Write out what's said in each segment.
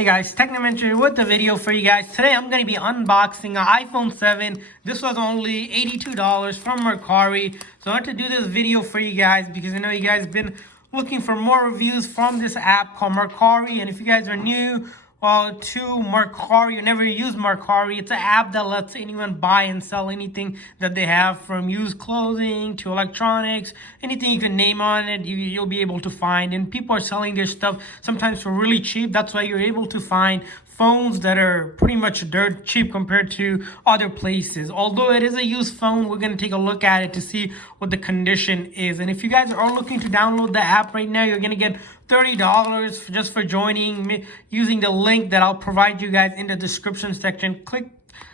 Hey guys, Technomentary with the video for you guys. Today I'm going to be unboxing an iPhone 7. This was only $82 from Mercari. So I want to do this video for you guys because I know you guys have been looking for more reviews from this app called Mercari. And if you guys are new to Mercari, you never use Mercari, it's an app that lets anyone buy and sell anything that they have, from used clothing to electronics, anything you can name on it, you'll be able to find. And people are selling their stuff sometimes for really cheap. That's why you're able to find phones that are pretty much dirt cheap compared to other places. Although it is a used phone, we're going to take a look at it to see what the condition is. And if you guys are looking to download the app right now, you're going to get $30 just for joining me using the link that I'll provide you guys in the description section. Click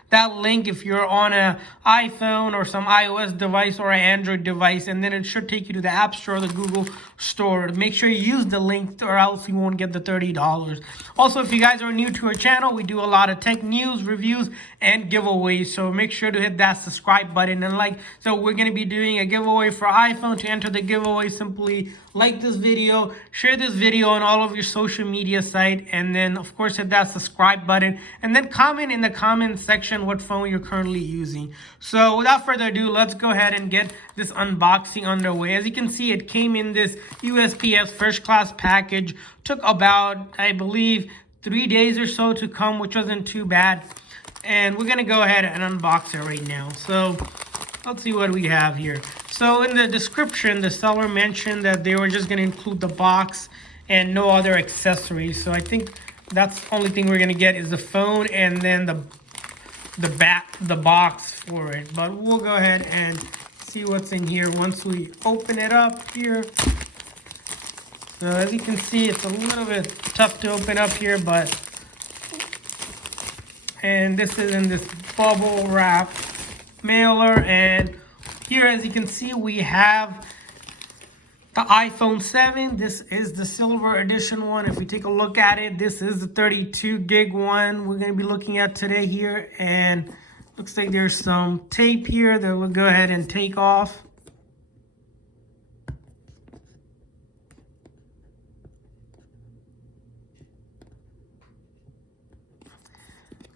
that link if you're on an iPhone or some iOS device or an Android device, and then it should take you to the App Store or the Google Store. Make sure you use the link or else you won't get the $30. Also, if you guys are new to our channel, we do a lot of tech news, reviews, and giveaways. So make sure to hit that subscribe button and like. So we're going to be doing a giveaway for iPhone. To enter the giveaway, simply like this video, share this video on all of your social media site, and then of course hit that subscribe button, and then comment in the comment section what phone you're currently using. So without further ado, let's go ahead and get this unboxing underway. As you can see, it came in this USPS first class package. Took about, I believe, 3 days or so to come, which wasn't too bad. And we're gonna go ahead and unbox it right now. So let's see what we have here. So in the description, the seller mentioned that they were just gonna include the box and no other accessories. So I think that's the only thing we're gonna get is the phone and then the box for it. But we'll go ahead and see what's in here once we open it up here. So as you can see, it's a little bit tough to open up here, and this is in this bubble wrap mailer. And here, as you can see, we have the iPhone 7. This is the silver edition one. If we take a look at it, this is the 32 gig one we're going to be looking at today here. And looks like there's some tape here that we'll go ahead and take off.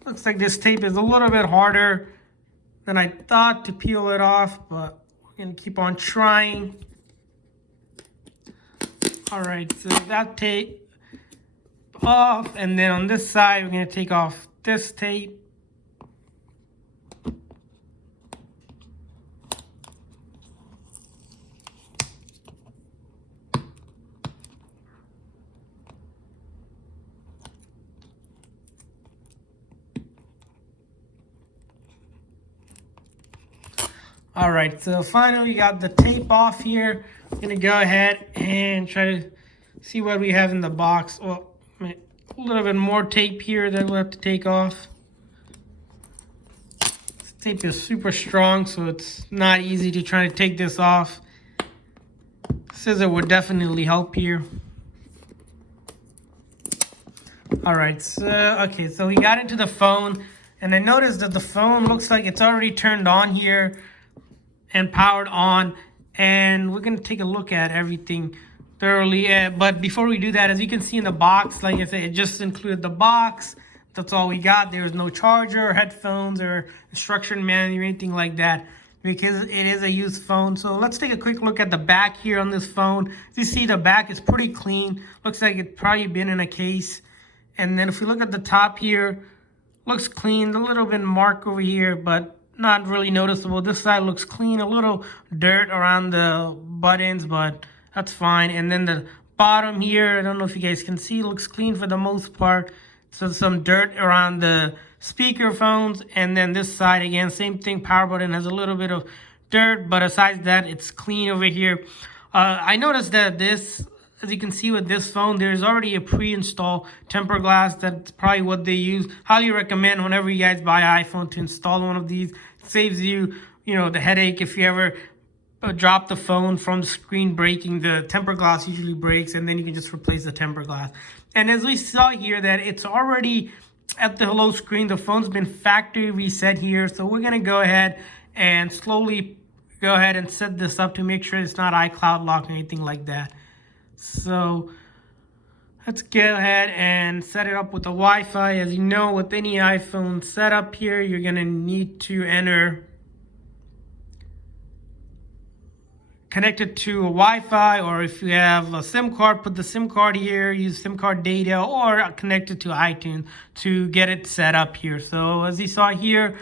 Looks like this tape is a little bit harder than I thought to peel it off, but we're going to keep on trying. All right, so that tape off, and then on this side, we're going to take off this tape. All right, so finally we got the tape off here. I'm gonna go ahead and try to see what we have in the box. Well, a little bit more tape here that we'll have to take off. This tape is super strong, so it's not easy to try to take this off. Scissor would definitely help here. All right, so okay, so we got into the phone, and I noticed that the phone looks like it's already turned on here and powered on, and we're going to take a look at everything thoroughly. But before we do that, as you can see in the box, like I said, it just included the box. That's all we got. There was no charger or headphones or instruction manual or anything like that, because it is a used phone. So let's take a quick look at the back here on this phone. As you see, the back is pretty clean. Looks like it's probably been in a case. And then if we look at the top here, looks clean. A little bit mark over here, but not really noticeable. This side looks clean, a little dirt around the buttons, but that's fine. And then the bottom here, I don't know if you guys can see, looks clean for the most part. So some dirt around the speaker phones. And then this side again, same thing, power button has a little bit of dirt, but aside that, it's clean over here. I noticed that this, as you can see with this phone, there's already a pre-installed tempered glass. That's probably what they use. Highly recommend whenever you guys buy an iPhone to install one of these. It saves you, the headache if you ever drop the phone from the screen breaking. The tempered glass usually breaks, and then you can just replace the tempered glass. And as we saw here, that it's already at the hello screen. The phone's been factory reset here. So we're going to go ahead and slowly go ahead and set this up to make sure it's not iCloud locked or anything like that. So Let's go ahead and set it up with the Wi-Fi. As you know, with any iPhone setup here, you're gonna need to enter connected to a Wi-Fi, or if you have a SIM card, put the SIM card here, use SIM card data, or connect it to iTunes to get it set up here. So as you saw here,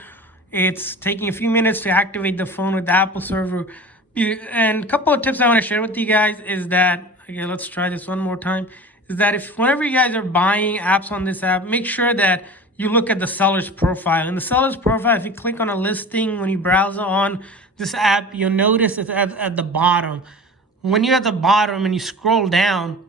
it's taking a few minutes to activate the phone with the Apple server. And a couple of tips I want to share with you guys is that, okay, let's try this one more time, is that if whenever you guys are buying apps on this app, make sure that you look at the seller's profile. In the seller's profile, if you click on a listing, when you browse on this app, you'll notice it's at the bottom. When you're at the bottom and you scroll down,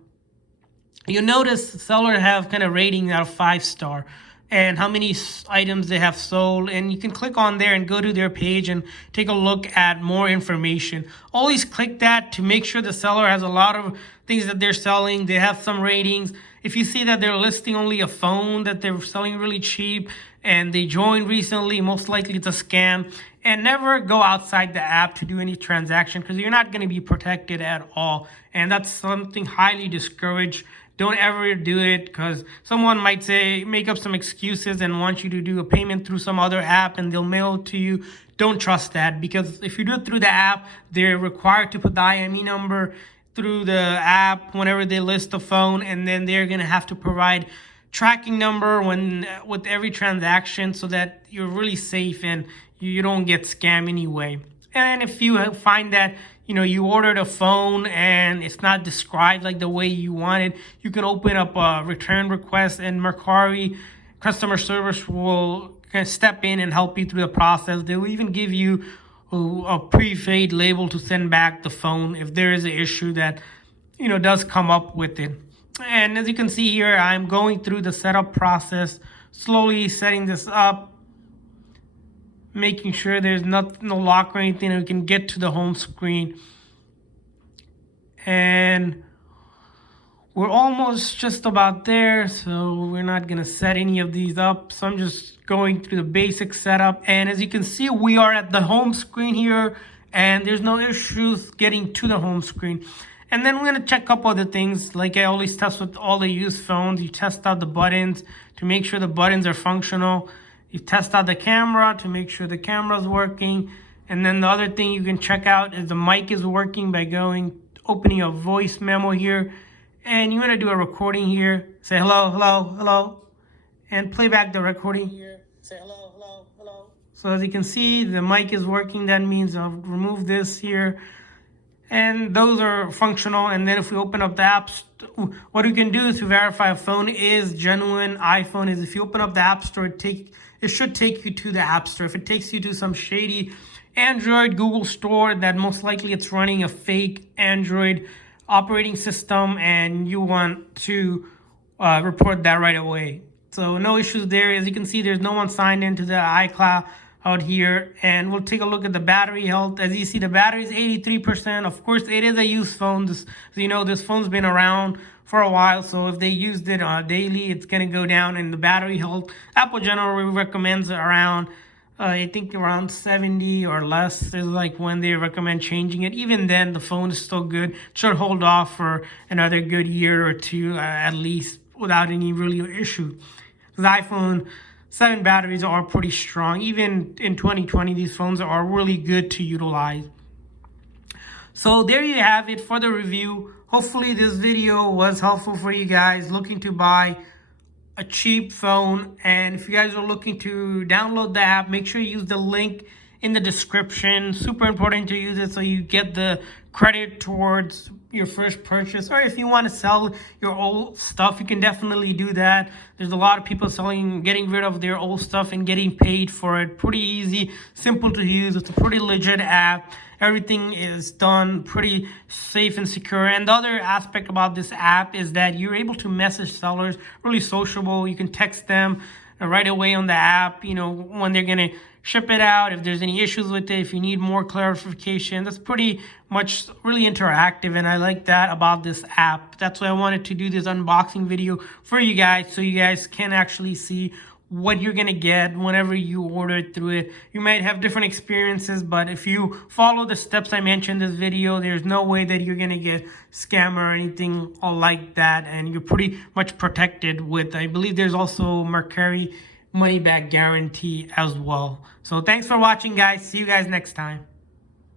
you'll notice the seller have kind of rating out of 5-star and how many items they have sold. And you can click on there and go to their page and take a look at more information. Always click that to make sure the seller has a lot of things that they're selling. They have some ratings. If you see that they're listing only a phone that they're selling really cheap and they joined recently, most likely it's a scam. And never go outside the app to do any transaction, because you're not going to be protected at all. And that's something highly discouraged. Don't ever do it, because someone might say, make up some excuses and want you to do a payment through some other app and they'll mail it to you. Don't trust that, because if you do it through the app, they're required to put the IME number through the app whenever they list the phone, and then they're going to have to provide tracking number with every transaction, so that you're really safe and you don't get scammed anyway. And if you find that you ordered a phone and it's not described like the way you wanted, you can open up a return request, and Mercari customer service will kind of step in and help you through the process. They will even give you a prepaid label to send back the phone if there is an issue that does come up with it. And as you can see here, I'm going through the setup process, slowly setting this up, making sure there's no lock or anything, and we can get to the home screen. And we're almost just about there, so we're not gonna set any of these up. So I'm just going through the basic setup. And as you can see, we are at the home screen here, and there's no issues getting to the home screen. And then we're gonna check a couple other things. Like I always test with all the used phones, you test out the buttons to make sure the buttons are functional. You test out the camera to make sure the camera is working. And then the other thing you can check out is the mic is working by opening a voice memo here. And you want to do a recording here. Say hello, hello, hello. And play back the recording here. Say hello, hello, hello. So as you can see, the mic is working. That means I'll remove this here. And those are functional. And then if we open up the apps, what you can do to verify a phone is genuine iPhone is if you open up the App Store, it should take you to the App Store. If it takes you to some shady Android Google store, that most likely it's running a fake Android operating system, and you want to report that right away. So no issues there. As you can see, there's no one signed into the iCloud out here. And we'll take a look at the battery health. As you see, the battery is 83%. Of course, it is a used phone. This phone's been around for a while, so if they used it daily, it's going to go down. And the battery health, Apple generally recommends around I think around 70 or less is like when they recommend changing it. Even then, the phone is still good. It should hold off for another good year or two at least without any really issue. The iPhone 7 batteries are pretty strong. Even in 2020, these phones are really good to utilize. So there you have it for the review. Hopefully this video was helpful for you guys looking to buy a cheap phone. And if you guys are looking to download the app, make sure you use the link in the description. Super important to use it so you get the credit towards your first purchase. Or if you want to sell your old stuff, you can definitely do that. There's a lot of people getting rid of their old stuff and getting paid for it. Pretty easy, simple to use. It's a pretty legit app. Everything is done pretty safe and secure. And the other aspect about this app is that you're able to message sellers, really sociable. You can text them right away on the app, when they're going to ship it out, if there's any issues with it, if you need more clarification. That's pretty much really interactive, and I like that about this app. That's why I wanted to do this unboxing video for you guys, so you guys can actually see what you're gonna get whenever you order through it. You might have different experiences, but if you follow the steps I mentioned in this video, there's no way that you're gonna get scammed or anything like that, and you're pretty much protected with, I believe there's also Mercari money back guarantee as well. So thanks for watching, guys. See you guys next time.